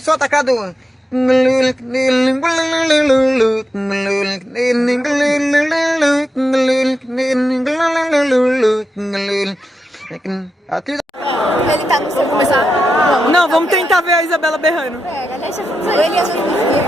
Solta, Cadu. Ele tá no seu começar. Não, vamos tentar ver a Isabela berrando. Pega, deixa ele